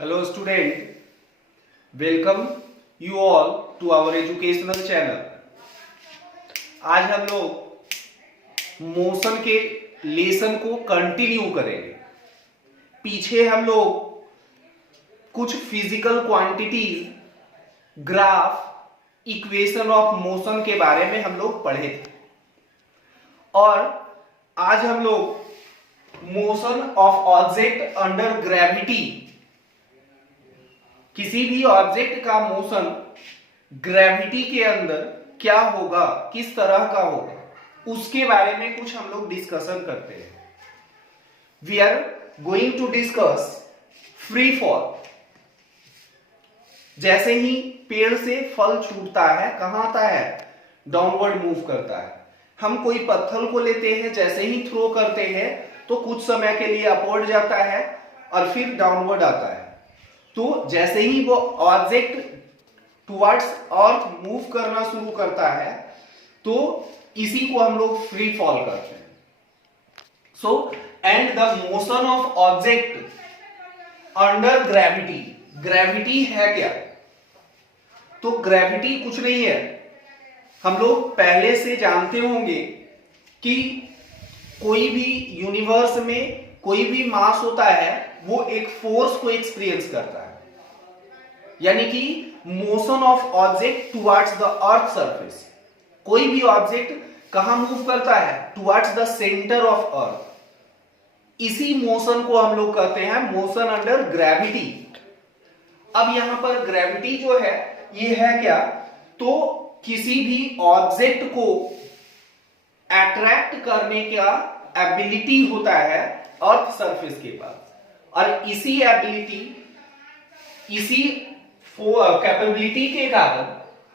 Hello student, welcome you all to our educational channel. आज हम लोग मोशन के लेसन को कंटिन्यू करेंगे। पीछे हम लोग कुछ physical quantities, graph, equation of motion के बारे में हम लोग पढ़े थे और आज हम लोग motion of object under gravity, किसी भी ऑब्जेक्ट का मोशन ग्रेविटी के अंदर क्या होगा, किस तरह का होगा, उसके बारे में कुछ हम लोग डिस्कशन करते हैं। We are going to discuss free fall. जैसे ही पेड़ से फल छूटता है, कहां आता है? डाउनवर्ड मूव करता है। हम कोई पत्थर को लेते हैं, जैसे ही थ्रो करते हैं तो कुछ समय के लिए अपवर्ड जाता है और फिर डाउनवर्ड आता है। तो जैसे ही वो ऑब्जेक्ट टुवर्ड्स अर्थ मूव करना शुरू करता है तो इसी को हम लोग फ्री फॉल करते हैं। So and the motion of object under gravity. Gravity है क्या? तो ग्रेविटी कुछ नहीं है, हम लोग पहले से जानते होंगे कि कोई भी यूनिवर्स में कोई भी मास होता है वो एक फोर्स को एक्सपीरियंस करता है, यानी कि motion of object towards the earth surface. कोई भी ऑब्जेक्ट कहां मूव करता है? Towards the centre of earth. इसी मोशन को हम लोग कहते हैं मोशन अंडर ग्रेविटी। अब यहां पर ग्रेविटी जो है ये है क्या? तो किसी भी ऑब्जेक्ट को अट्रैक्ट करने का एबिलिटी होता है अर्थ सरफेस के पास, और इसी एबिलिटी, इसी कैपेबिलिटी के कारण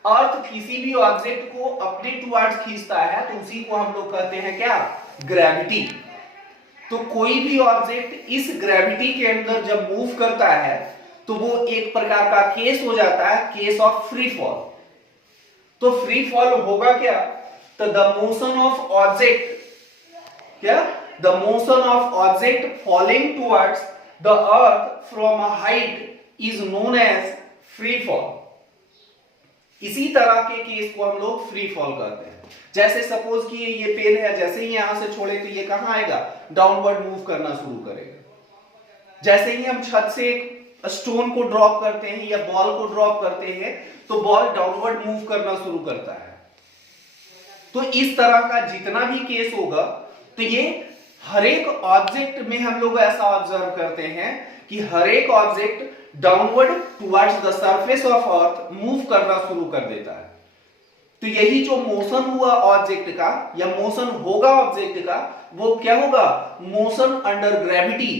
अर्थ किसी भी ऑब्जेक्ट को अपने टुवर्ड्स खींचता है, तो उसी को हम लोग कहते हैं क्या? ग्रेविटी। तो कोई भी ऑब्जेक्ट इस ग्रेविटी के अंदर जब मूव करता है तो वो एक प्रकार का केस हो जाता है, केस ऑफ फ्री फॉल। तो फ्री फॉल होगा क्या? तो द मोशन ऑफ ऑब्जेक्ट, क्या? The motion of object falling towards the earth from a height is known as free fall. इसी तरह के केस को हम लोग फ्री फॉल कहते हैं। जैसे सपोज कि ये पेन है, जैसे ही यहां से छोड़े तो ये कहां आएगा? डाउनवर्ड मूव करना शुरू करेगा। जैसे ही हम छत से एक स्टोन को ड्रॉप करते हैं या बॉल को ड्रॉप करते हैं तो बॉल डाउनवर्ड मूव करना शुरू करता है। तो इस तरह का जितना भी केस होगा, तो ये हर एक ऑब्जेक्ट में हम लोग ऐसा ऑब्जर्व करते हैं कि हर एक object downward towards the surface of earth move करना शुरू कर देता है। तो यही जो मोशन हुआ ऑब्जेक्ट का या मोशन होगा ऑब्जेक्ट का, वो क्या होगा? Motion under gravity,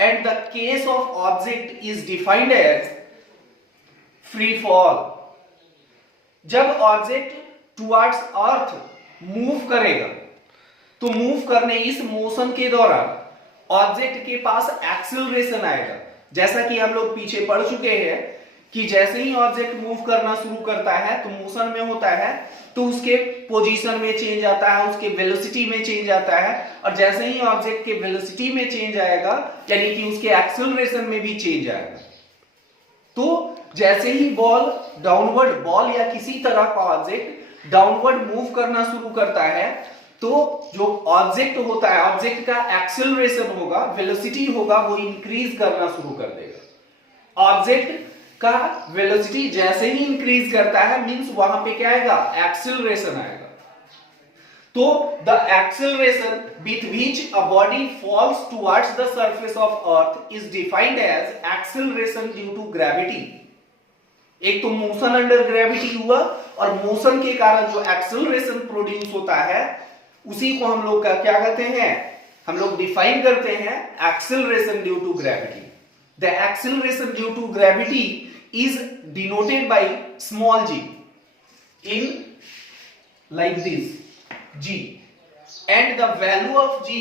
and the case of object is defined as free fall. जब ऑब्जेक्ट टुवर्ड्स अर्थ मूव करेगा तो मूव करने इस मोशन के दौरान ऑब्जेक्ट के पास एक्सेलरेशन आएगा। जैसा कि हम लोग पीछे पढ़ चुके हैं कि जैसे ही ऑब्जेक्ट मूव करना शुरू करता है तो मोशन में होता है, तो उसके पोजीशन में चेंज आता है, उसके वेलोसिटी में चेंज आता है, और जैसे ही ऑब्जेक्ट के वेलोसिटी में चेंज आएगा यानी कि उसके एक्सेलरेशन में भी चेंज आएगा। तो जैसे ही बॉल डाउनवर्ड, बॉल या किसी तरह का ऑब्जेक्ट डाउनवर्ड मूव करना शुरू करता है तो जो ऑब्जेक्ट होता है, ऑब्जेक्ट का एक्सेलरेशन होगा, वेलोसिटी होगा, वो इंक्रीज करना शुरू कर देगा। ऑब्जेक्ट का वेलोसिटी जैसे ही इंक्रीज करता है मींस वहां पे क्या आएगा? एक्सेलरेशन आएगा। तो the acceleration with which a body falls towards the surface of earth is defined as acceleration due to gravity. एक तो मोशन अंडर ग्रेविटी हुआ, और मोशन के कारण जो एक्सेलरेशन प्रोड्यूस होता है उसी को हम लोग क्या कहते हैं? हम लोग डिफाइन करते हैं acceleration due to gravity. The acceleration due to gravity is denoted by small g in like this g, and the value of g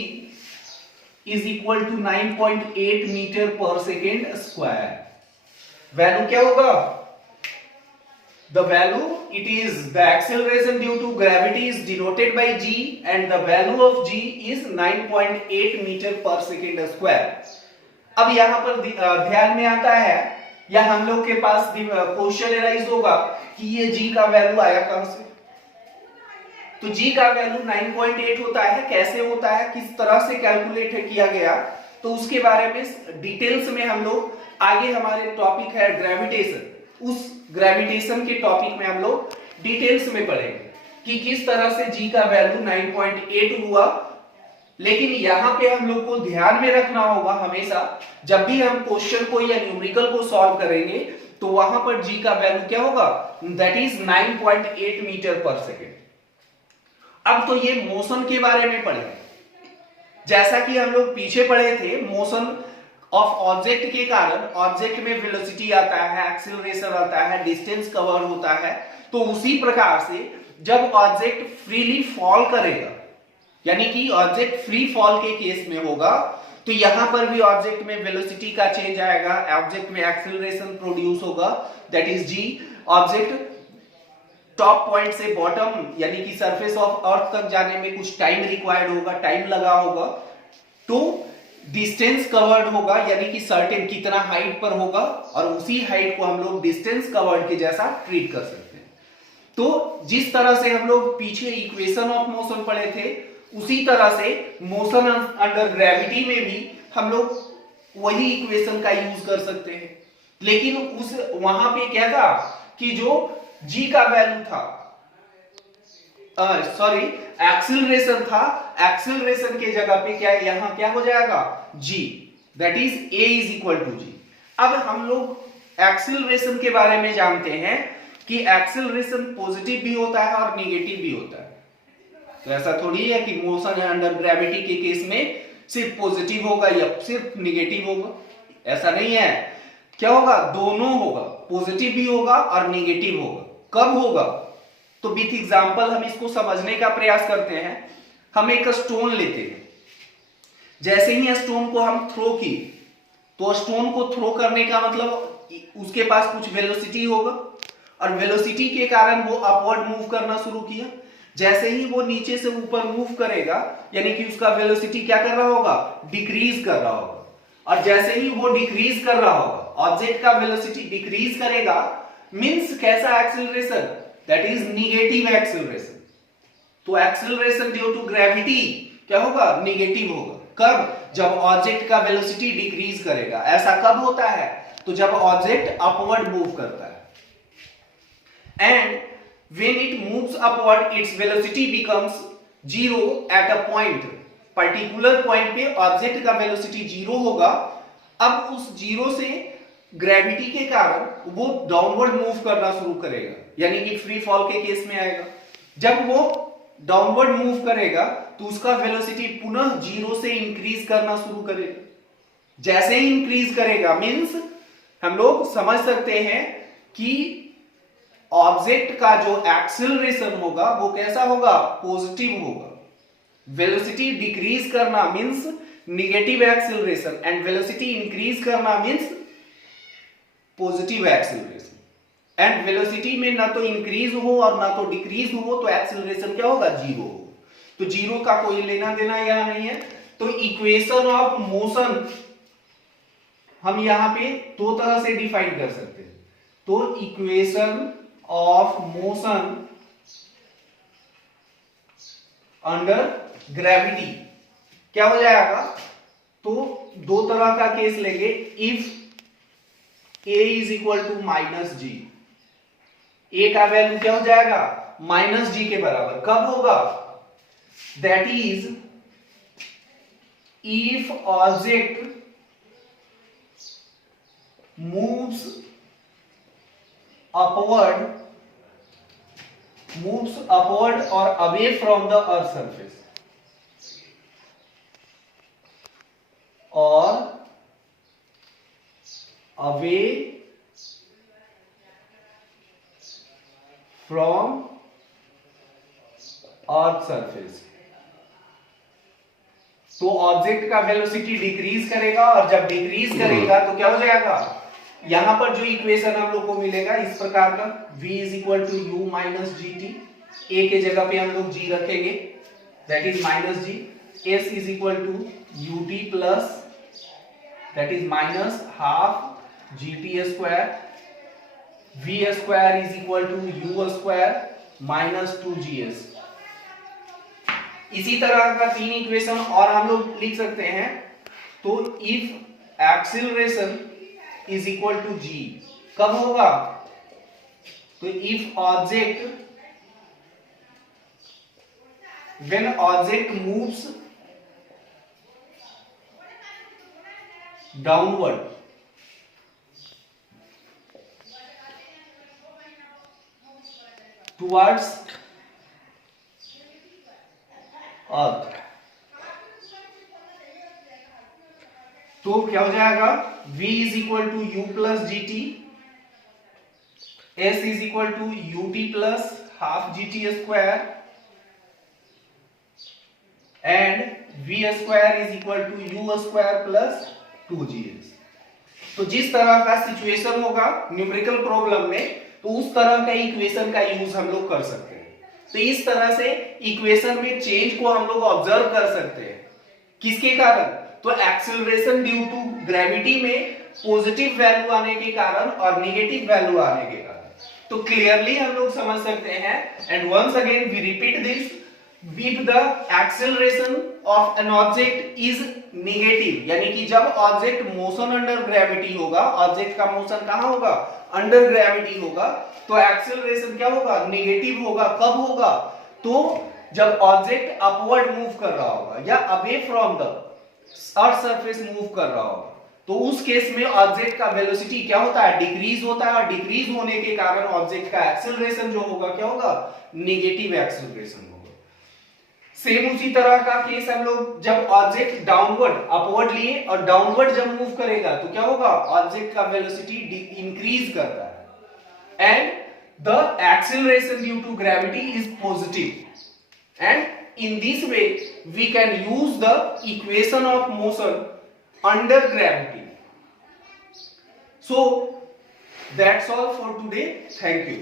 is equal to 9.8 meter per second square. Value क्या होगा? The value, it is the acceleration due to gravity is denoted by g, and the value of g is 9.8 meter per second square. अब यहां पर ध्यान में आता है, या हम लोग के पास क्वेश्चन एराइज होगा कि ये जी का वैल्यू आया कहां से। तो जी का वैल्यू 9.8 होता है, कैसे होता है, किस तरह से कैलकुलेट किया गया, तो उसके बारे में डिटेल्स में हम लोग आगे, हमारे टॉपिक है ग्रेविटेशन, उस ग्रेविटेशन के टॉपिक में हम लोग डिटेल्स में पढ़ेंगे कि किस तरह से जी का वैल्यू 9.8 हुआ। लेकिन यहां पे हम लोग को ध्यान में रखना होगा हमेशा, जब भी हम क्वेश्चन को या न्यूमेरिकल को सॉल्व करेंगे तो वहां पर जी का वैल्यू क्या होगा, दैट इज 9.8 मीटर पर सेकेंड। अब तो ये मोशन के बारे में पढ़ेंगे, जैसा कि हम लोग पीछे पढ़े थे, मोशन ऑफ ऑब्जेक्ट के कारण ऑब्जेक्ट में वेलोसिटी आता है, एक्सीलरेशन आता है, डिस्टेंस कवर होता है। तो उसी प्रकार से जब ऑब्जेक्ट फ्रीली फॉल करेगा, यानी कि ऑब्जेक्ट फ्री फॉल के केस में होगा, तो यहां पर भी ऑब्जेक्ट में वेलोसिटी का चेंज आएगा, ऑब्जेक्ट में एक्सीलरेशन प्रोड्यूस होगा, that is g. Object top point से बॉटम यानी कि सरफेस ऑफ अर्थ तक जाने में कुछ टाइम रिक्वायर्ड होगा, टाइम लगा होगा, तो डिस्टेंस कवर्ड होगा, यानी कि सर्टेन कितना हाइट पर होगा, और उसी हाइट को हम लोग डिस्टेंस कवर्ड के जैसा ट्रीट कर सकते हैं। तो जिस तरह से हम लोग पीछे इक्वेशन ऑफ मोशन पढ़े थे, उसी तरह से मोशन अंडर ग्रेविटी में भी हम लोग वही इक्वेशन का यूज कर सकते हैं। लेकिन उस वहां पे क्या था कि जो जी का वैल्यू था, सॉरी एक्सीलरेशन था, एक्सीलरेशन के जगह पे क्या यहां क्या हो जाएगा, g, that is a is equal to g. अब हम लोग एक्सीलरेशन के बारे में जानते हैं कि एक्सीलरेशन पॉजिटिव भी होता है और नेगेटिव भी होता है। तो ऐसा थोड़ी है कि मोशन अंडर ग्रेविटी के केस में सिर्फ पॉजिटिव होगा या सिर्फ नेगेटिव होगा, ऐसा नहीं है। क्या होगा, दोनों होगा, पॉजिटिव भी होगा और नेगेटिव होगा। कब होगा, तो विथ एग्जांपल हम इसको समझने का प्रयास करते हैं। हम एक स्टोन लेते हैं, जैसे ही स्टोन को हम थ्रो किए, तो स्टोन को थ्रो करने का मतलब उसके पास कुछ वेलोसिटी होगा, और वेलोसिटी के कारण वो अपवर्ड मूव करना शुरू किया। जैसे ही वो नीचे से ऊपर मूव करेगा, यानी कि उसका वेलोसिटी क्या कर रहा होगा, डिक्रीज कर रहा होगा। और जैसे ही वो डिक्रीज कर रहा होगा, ऑब्जेक्ट का वेलोसिटी डिक्रीज करेगा, मींस कैसा acceleration, that is negative acceleration. तो एक्सीलरेशन ड्यू टू ग्रेविटी क्या होगा, नेगेटिव होगा। कब, जब ऑब्जेक्ट का वेलोसिटी डिक्रीज करेगा। ऐसा कब होता है, तो जब ऑब्जेक्ट अपवर्ड मूव करता है। And when it moves upward, its velocity becomes zero at a point, particular point पे ऑब्जेक्ट का वेलोसिटी जीरो होगा। अब उस जीरो से ग्रेविटी के कारण वो डाउनवर्ड मूव करना शुरू करेगा, यानी कि फ्री फॉल के केस में आएगा। जब वो डाउनवर्ड मूव करेगा तो उसका वेलोसिटी पुनः जीरो से इंक्रीज करना शुरू करेगा। जैसे ही इंक्रीज करेगा, मींस हम लोग समझ सकते हैं कि ऑब्जेक्ट का जो एक्सीलरेशन होगा वो कैसा होगा, पॉजिटिव होगा। वेलोसिटी डिक्रीज करना means negative acceleration, and velocity increase करना means positive acceleration. And velocity में ना तो इंक्रीज हो और ना तो डिक्रीज हो, तो एक्सीलरेशन क्या होगा, जीरो हो। तो जीरो का कोई लेना देना यहां नहीं है। तो इक्वेशन ऑफ मोशन हम यहां पे दो तरह से डिफाइन कर सकते हैं। तो equation of motion under gravity क्या हो जाएगा, तो दो तरह का केस लेंगे। If a is equal to minus g, a का वैल्यू क्या हो जाएगा, माइनस जी के बराबर। कब होगा, that is if object moves upward or away from the earth surface, or away from earth surface। तो ऑब्जेक्ट का वेलोसिटी डिक्रीज करेगा, और जब डिक्रीज करेगा तो क्या हो जाएगा, यहां पर जो इक्वेशन हम लोग को मिलेगा इस प्रकार का, v is equal to u minus g t. A के जगह पे हम लोग g रखेंगे, that is minus g. S is equal to u t plus that is minus half gt square v square is equal to u square minus 2gs। इसी तरह का तीन इक्वेशन और हम लोग लिख सकते हैं। तो if acceleration is equal to g कब होगा? तो if object when object moves downward towards earth, तो क्या हो जाएगा? v is equal to u plus g t, s is equal to u t plus half g t square and v square is equal to u square plus 2gs। तो जिस तरह का situation होगा numerical problem में, तो उस तरह का इक्वेशन का यूज हम लोग कर सकते हैं। तो इस तरह से इक्वेशन में चेंज को हम लोग ऑब्जर्व कर सकते हैं। किसके कारण? तो एक्सेलरेशन ड्यू टू ग्रेविटी में पॉजिटिव वैल्यू आने के कारण और नेगेटिव वैल्यू आने के कारण। तो क्लियरली हम लोग समझ सकते हैं। And once again we repeat this, if the acceleration of an object is negative, यानी कि जब ऑब्जेक्ट मोशन अंडर ग्रेविटी होगा, ऑब्जेक्ट का मोशन कहां होगा? अंडर ग्रेविटी होगा, तो एक्सेलरेशन क्या होगा? नेगेटिव होगा। कब होगा? तो जब ऑब्जेक्ट अपवर्ड मूव कर रहा होगा या away from the earth surface move कर रहा होगा, तो उस केस में ऑब्जेक्ट का वेलोसिटी क्या होता है? डिक्रीज होता है। और डिक्रीज होने के कारण ऑब्जेक्ट का एक्सेलरेशन जो होगा क्या होगा? नेगेटिव एक्सेलरेशन होगा। सेम उसी तरह का केस हम लोग जब ऑब्जेक्ट डाउनवर्ड अपवर्ड लिए और डाउनवर्ड जब मूव करेगा तो क्या होगा? ऑब्जेक्ट का वेलोसिटी इंक्रीज करता है and the acceleration due to gravity is positive. And in this way we can use the equation of motion under gravity. So that's all for today. Thank you.